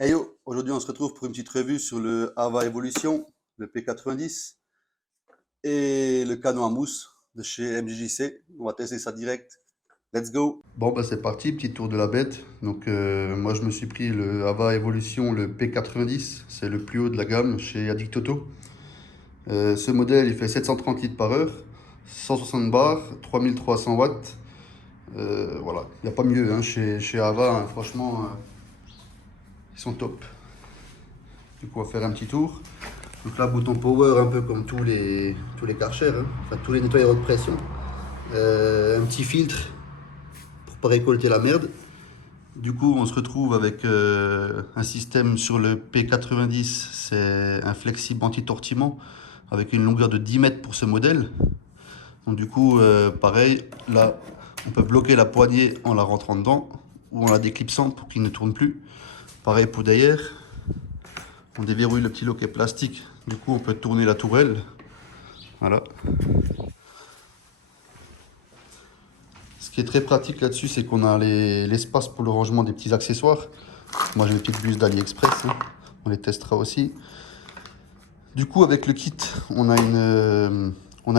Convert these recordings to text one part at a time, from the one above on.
Hey yo, aujourd'hui on se retrouve pour une petite revue sur le Ava Evolution, le P90 et le canon à mousse de chez MJJC. On va tester ça direct. Let's go! Bon bah c'est parti, petit tour de la bête. Donc moi je me suis pris le Ava Evolution, le P90, c'est le plus haut de la gamme chez Addict Auto. Ce modèle il fait 730 litres par heure, 160 bars, 3300 watts. Voilà, il n'y a pas mieux hein, chez Ava, hein. Franchement ils sont top. Du coup on va faire un petit tour. Donc là, bouton power, un peu comme tous les Karcher, hein. Enfin tous les nettoyeurs de pression. Un petit filtre pour pas récolter la merde. Du coup, on se retrouve avec un système sur le P90, c'est un flexible anti-tortillement avec une longueur de 10 mètres pour ce modèle. Donc du coup, pareil, là, on peut bloquer la poignée en la rentrant dedans ou en la déclipsant pour qu'il ne tourne plus. Pareil pour derrière, on déverrouille le petit loquet plastique. Du coup, on peut tourner la tourelle. Voilà. Ce qui est très pratique là-dessus, c'est qu'on a l'espace pour le rangement des petits accessoires. Moi, j'ai mes petites buses d'AliExpress, hein. On les testera aussi. Du coup, avec le kit, on a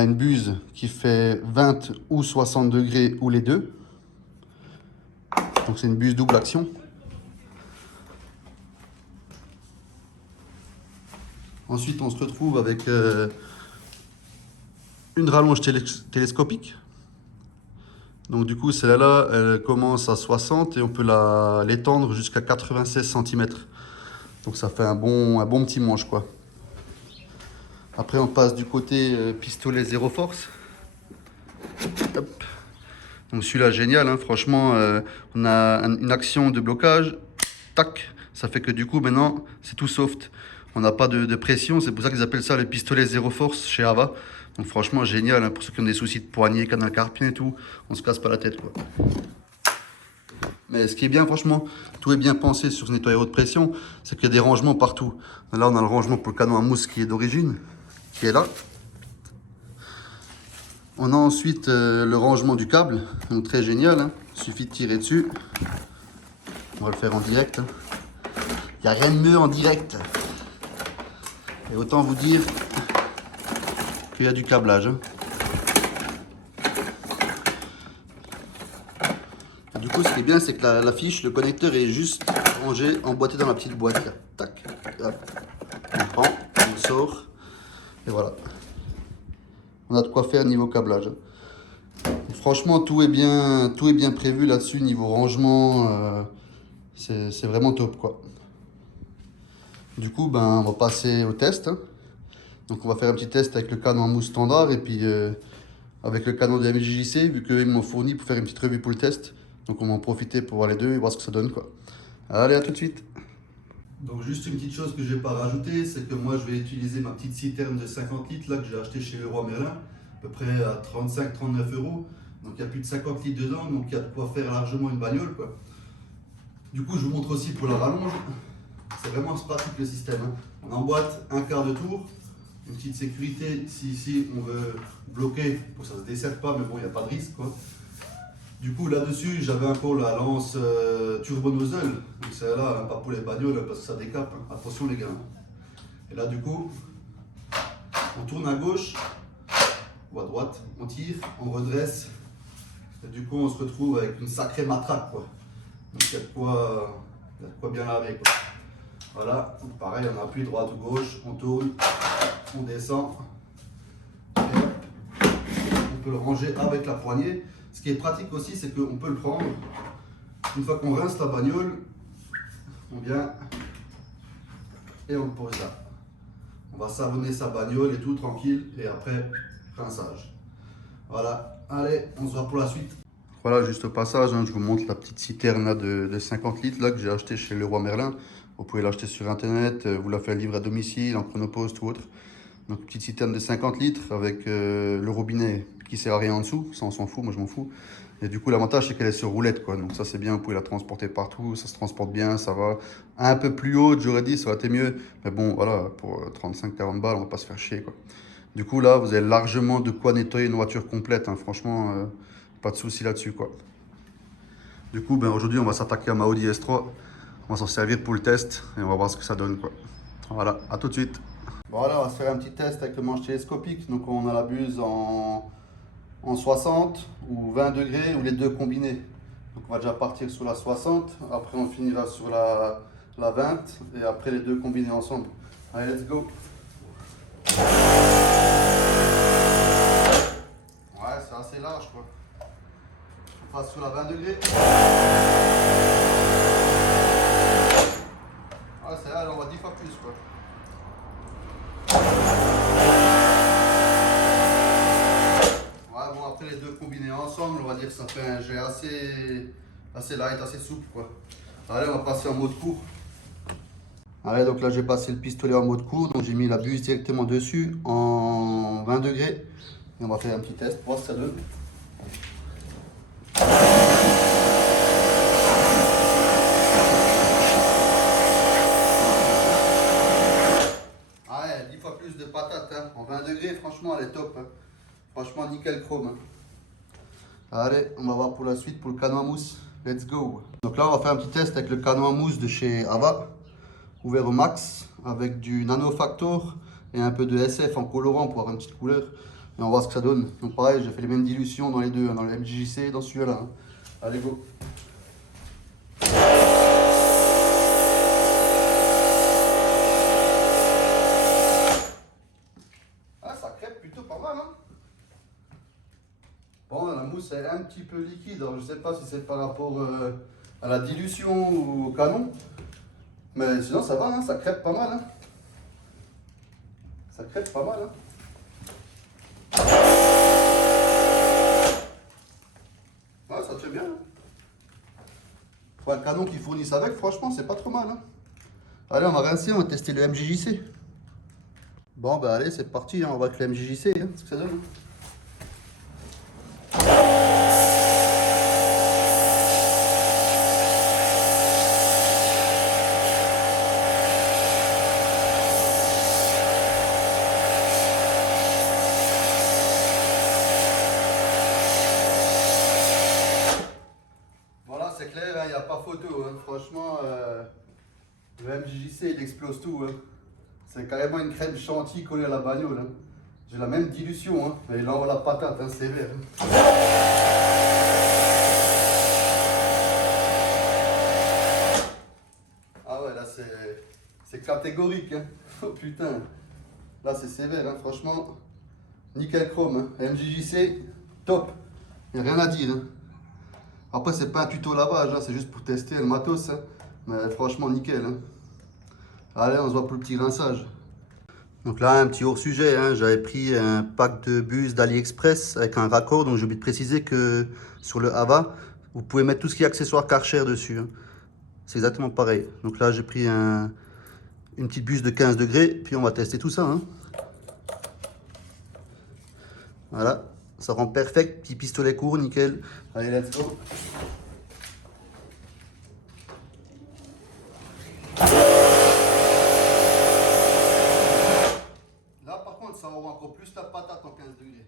une buse qui fait 20 ou 60 degrés ou les deux. Donc, c'est une buse double action. Ensuite, on se retrouve avec une rallonge télescopique. Donc, du coup, celle-là, elle commence à 60 et on peut l'étendre jusqu'à 96 cm. Donc, ça fait un bon petit manche, quoi. Après, on passe du côté pistolet zéro force. Hop. Donc celui-là, génial, hein, franchement, on a une action de blocage, tac, ça fait que du coup, maintenant, c'est tout soft. On n'a pas de pression, c'est pour ça qu'ils appellent ça le pistolet zéro force chez Ava. Donc franchement, génial, hein, pour ceux qui ont des soucis de poignet, canal carpien et tout, on se casse pas la tête, quoi. Mais ce qui est bien, franchement, tout est bien pensé sur ce nettoyeur haute pression, c'est qu'il y a des rangements partout. Là, on a le rangement pour le canon à mousse qui est d'origine, qui est là. On a ensuite le rangement du câble, donc très génial, hein. Il suffit de tirer dessus. On va le faire en direct, hein. Il n'y a rien de mieux en direct. Et autant vous dire qu'il y a du câblage, hein. Et du coup, ce qui est bien, c'est que la fiche, le connecteur est juste rangé, emboîté dans la petite boîte. Là. Tac, hop. On prend, on sort, et voilà. On a de quoi faire niveau câblage. Et franchement, tout est bien prévu là-dessus, niveau rangement. C'est vraiment top, quoi. Du coup, ben, on va passer au test, hein. Donc on va faire un petit test avec le canon en mousse standard et puis avec le canon de MJJC, vu qu'ils m'ont fourni pour faire une petite revue pour le test. Donc on va en profiter pour voir les deux et voir ce que ça donne, quoi. Allez, à tout de suite. Donc juste une petite chose que je n'ai pas rajoutée, c'est que moi je vais utiliser ma petite citerne de 50 litres là que j'ai acheté chez Leroy Merlin, à peu près à 35-39 euros. Donc il y a plus de 50 litres dedans, donc il y a de quoi faire largement une bagnole, quoi. Du coup, je vous montre aussi pour la rallonge. C'est vraiment pratique le système, hein. On emboîte un quart de tour, une petite sécurité si ici on veut bloquer pour que ça ne se desserre pas, mais bon, il n'y a pas de risque, quoi. Du coup, là-dessus, j'avais encore la lance turbo nozzle. Donc c'est là, hein, pas pour les bagnoles, parce que ça décape, hein. Attention les gars. Et là, du coup, on tourne à gauche ou à droite, on tire, on redresse. Et du coup, on se retrouve avec une sacrée matraque, quoi. Donc il y a de quoi bien laver, quoi. Voilà, donc pareil, on appuie droite ou gauche, on tourne, on descend. Et hop, on peut le ranger avec la poignée. Ce qui est pratique aussi, c'est qu'on peut le prendre. Une fois qu'on rince la bagnole, on vient et on le pose là. On va savonner sa bagnole et tout tranquille. Et après, rinçage. Voilà, allez, on se voit pour la suite. Voilà, juste au passage, hein, je vous montre la petite citerne là, de 50 litres là, que j'ai acheté chez Leroy Merlin. Vous pouvez l'acheter sur internet, vous la faire livrer à domicile, en chronopost ou autre. Donc petite citerne de 50 litres avec le robinet qui sert à rien en dessous, ça on s'en fout, moi je m'en fous. Et du coup l'avantage c'est qu'elle est sur roulette, quoi, donc ça c'est bien, vous pouvez la transporter partout, ça se transporte bien, ça va. Un peu plus haute, j'aurais dit, ça aurait été mieux. Mais bon voilà, pour 35-40 balles, on va pas se faire chier, quoi. Du coup là, vous avez largement de quoi nettoyer une voiture complète, hein. Franchement, pas de souci là-dessus, quoi. Du coup, ben, aujourd'hui on va s'attaquer à ma Audi S3. On va s'en servir pour le test et on va voir ce que ça donne, quoi. Voilà, à tout de suite. Bon, voilà, on va se faire un petit test avec le manche télescopique. Donc on a la buse en 60 ou 20 degrés ou les deux combinés. Donc on va déjà partir sur la 60, après on finira sur la 20 et après les deux combinés ensemble. Allez, let's go. Ouais, c'est assez large, quoi. On passe sur la 20 degrés. Ouais, c'est là, on va 10 fois plus, quoi. Ouais, bon, après les deux combinés ensemble, on va dire que ça fait un jet assez light, assez souple, quoi. Allez, on va passer en mode court. Allez, donc là j'ai passé le pistolet en mode court, donc j'ai mis la buse directement dessus en 20 degrés. Et on va faire un petit test pour voir si ça donne. Ah ouais, 10 fois plus de patates, hein. En 20 degrés, franchement elle est top, hein. Franchement nickel chrome, hein. Allez, on va voir pour la suite pour le canon à mousse. Let's go. Donc là on va faire un petit test avec le canon à mousse de chez Ava, ouvert au max avec du Nano Factor et un peu de SF en colorant pour avoir une petite couleur. Et on va voir ce que ça donne. Donc pareil, j'ai fait les mêmes dilutions dans les deux, hein, dans le MJJC et dans celui-là, hein. Allez, go. Ah, ça crêpe plutôt pas mal, hein. Bon, la mousse est un petit peu liquide, alors je sais pas si c'est par rapport à la dilution ou au canon. Mais sinon ça va, hein, ça crêpe pas mal, hein. Ça crêpe pas mal, hein. Ouais, ça tient bien, hein. Pour un canon qui fournissent avec, franchement, c'est pas trop mal, hein. Allez, on va rincer, on va tester le MJJC. Bon, bah allez, c'est parti, hein, on va avec le MJJC, hein, ce que ça donne, hein. Voilà, c'est clair, il n'y a pas photo, hein. Franchement, le MJJC il explose tout, hein. C'est carrément une crème chantilly collée à la bagnole, hein. J'ai la même dilution, hein. Mais il envoie la patate, hein, sévère, hein. Ah ouais, là c'est catégorique, hein. Oh putain, là c'est sévère, hein. Franchement, nickel chrome, hein. MJJC, top, il n'y a rien à dire, hein. Après c'est pas un tuto lavage, hein. C'est juste pour tester le matos, hein. Mais franchement nickel, hein. Allez, on se voit pour le petit rinçage. Donc là, un petit hors-sujet, hein. J'avais pris un pack de bus d'AliExpress avec un raccord. Donc j'ai oublié de préciser que sur le Ava, vous pouvez mettre tout ce qui est accessoire Karcher dessus, hein. C'est exactement pareil. Donc là, j'ai pris une petite buse de 15 degrés. Puis on va tester tout ça, hein. Voilà, ça rend perfect. Petit pistolet court, nickel. Allez, let's go. Là, par contre, ça envoie encore plus la patate en 15 degrés.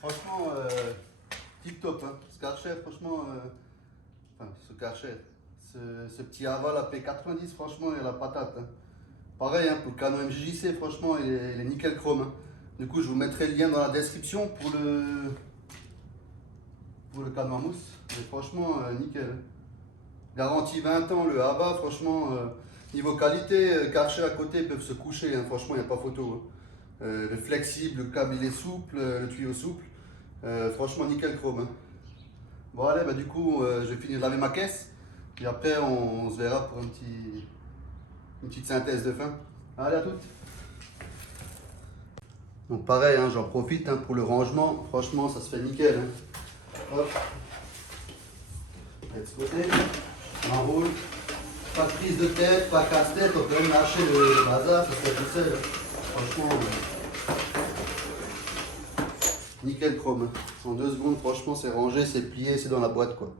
Franchement, tip top, hein. Ce Karcher, franchement, enfin, ce Karcher, ce petit Ava, la P90, franchement, il a la patate, hein. Pareil, hein, pour le canon MJJC, franchement, il est nickel chrome, hein. Du coup, je vous mettrai le lien dans la description pour le canon à mousse. Mais franchement, nickel, hein. Garantie 20 ans, le Ava, franchement, niveau qualité, Karcher à côté peuvent se coucher, hein. Franchement, il n'y a pas photo, hein. Le flexible, le câble il est souple, le tuyau souple. Franchement, nickel chrome, hein. Bon allez, bah du coup, je vais finir de laver ma caisse. Et après, on se verra pour une petite synthèse de fin. Allez, à toutes. Donc pareil, hein, j'en profite hein, pour le rangement. Franchement, ça se fait nickel. Hein. Hop. De ce côté, on enroule. Pas de prise de tête, pas casse-tête. On peut même lâcher le bazar, ça se fait tout seul. Franchement, nickel chrome. En 2 secondes, franchement, c'est rangé, c'est plié, c'est dans la boîte, quoi.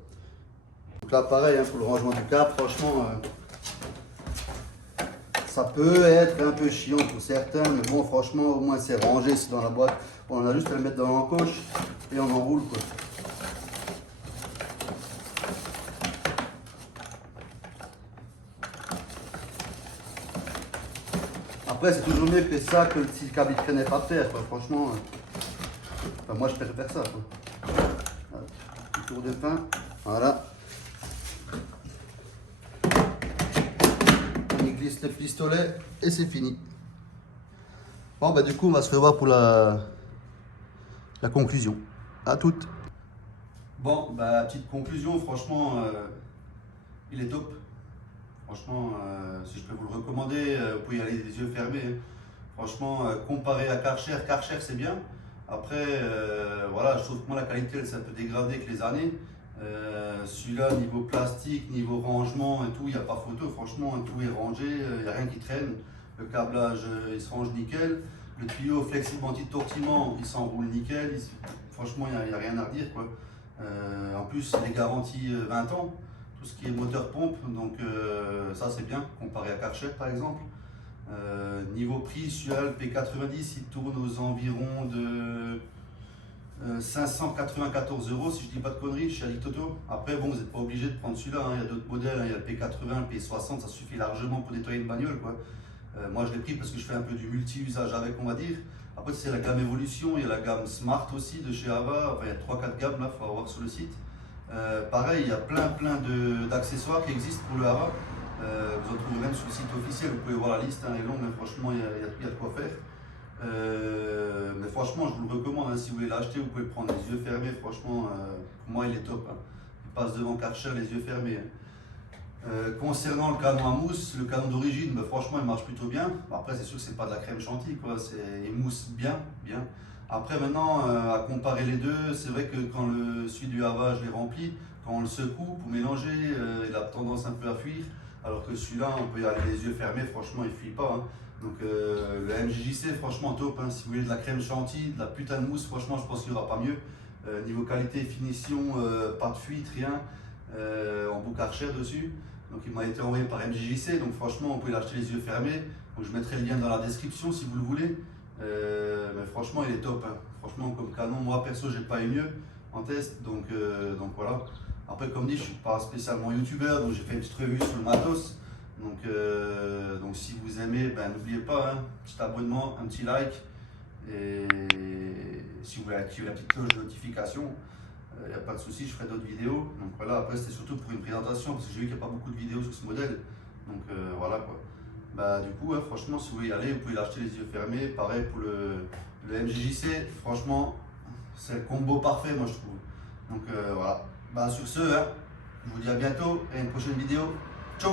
Donc là, pareil, hein, pour le rangement du cap, franchement, ça peut être un peu chiant pour certains, mais bon, franchement, au moins c'est rangé, c'est dans la boîte. On a juste à le mettre dans l'encoche et on enroule, quoi. Après, c'est toujours mieux que ça que si le câble il traînait par terre, quoi. Franchement, enfin, moi je préfère ça, quoi. Voilà. Tour de fin, voilà. On y glisse le pistolet et c'est fini. Bon, bah du coup, on va se revoir pour la conclusion. À toutes. Bon, bah petite conclusion, franchement, il est top. Franchement, si je peux vous le recommander, vous pouvez y aller les yeux fermés. Hein. Franchement, comparé à Karcher, Karcher c'est bien. Après, voilà, je trouve que moi la qualité elle s'est un peu dégradée avec les années. Celui-là, niveau plastique, niveau rangement et tout, il n'y a pas photo. Franchement, tout est rangé, il n'y a rien qui traîne. Le câblage, il se range nickel. Le tuyau flexible anti-tortillement, il s'enroule nickel. Franchement, il n'y a rien à redire, quoi. En plus, il est garanti 20 ans. Tout ce qui est moteur pompe, donc ça c'est bien comparé à Karcher par exemple. Niveau prix, celui-là le P90 il tourne aux environs de 594 € si je dis pas de conneries chez Alictoto. Après bon, vous n'êtes pas obligé de prendre celui-là, hein. Il y a d'autres modèles, hein. Il y a le P80, le P60, ça suffit largement pour nettoyer une bagnole, quoi. Moi je l'ai pris parce que je fais un peu du multi-usage avec, on va dire. Après c'est la gamme Evolution, il y a la gamme Smart aussi de chez Ava, enfin il y a 3-4 gammes là, il faut avoir sur le site. Pareil, il y a plein d'accessoires qui existent pour le Hava. Vous en trouverez même sur le site officiel, vous pouvez voir la liste, hein, elle est longue, mais franchement il y a de quoi faire. Mais franchement, je vous le recommande, hein, si vous voulez l'acheter, vous pouvez le prendre les yeux fermés. Franchement, pour moi il est top. Hein. Il passe devant Karcher les yeux fermés. Hein. Concernant le canon à mousse, le canon d'origine, bah, franchement il marche plutôt bien. Après, c'est sûr que c'est pas de la crème chantilly, quoi. Il mousse bien. Après maintenant, à comparer les deux, c'est vrai que quand celui du Hava, je l'ai rempli, quand on le secoue pour mélanger, il a tendance un peu à fuir, alors que celui-là, on peut y aller les yeux fermés, franchement, il ne fuit pas. Hein. Donc le MJJC, franchement top, hein. Si vous voulez de la crème chantilly, de la putain de mousse, franchement, je pense qu'il n'y aura pas mieux. Niveau qualité, finition, pas de fuite, rien, en bout Karcher dessus. Donc il m'a été envoyé par MJJC, donc franchement, on peut l'acheter les yeux fermés. Donc, je mettrai le lien dans la description si vous le voulez. Mais franchement il est top, hein. Franchement comme canon, moi perso j'ai pas eu mieux en test, donc voilà. Après comme dit, je suis pas spécialement youtubeur, donc j'ai fait une petite revue sur le matos. Donc si vous aimez, ben n'oubliez pas, hein, petit abonnement, un petit like, et si vous voulez activer la petite cloche de notification, il n'y a pas de souci, je ferai d'autres vidéos. Donc voilà, après c'était surtout pour une présentation parce que j'ai vu qu'il n'y a pas beaucoup de vidéos sur ce modèle, donc voilà quoi. Bah, du coup, ouais, franchement, si vous voulez y aller, vous pouvez l'acheter les yeux fermés. Pareil pour le MJJC, franchement, c'est le combo parfait, moi je trouve. Donc voilà. Bah, sur ce, hein, je vous dis à bientôt et à une prochaine vidéo. Ciao!